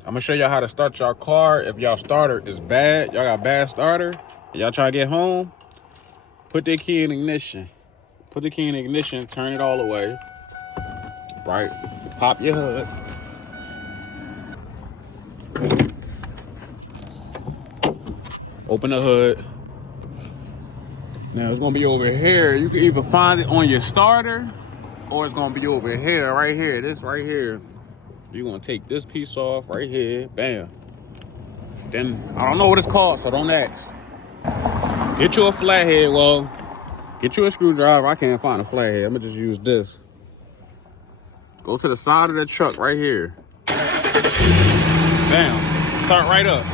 I'm gonna show y'all how to start your car. If y'all starter is bad, y'all got bad starter, y'all try to get home, put the key in ignition. Put the key in ignition, turn it all the way. Right? Pop your hood. Open the hood. Now it's gonna be over here. You can either find it on your starter or it's gonna be over here, right here. This right here. You're gonna take this piece off right here, bam. Then, I don't know what it's called, so don't ask. Get you a flathead, well, get you a screwdriver. I can't find a flathead, I'm gonna just use this. Go to the side of the truck right here. Bam, start right up.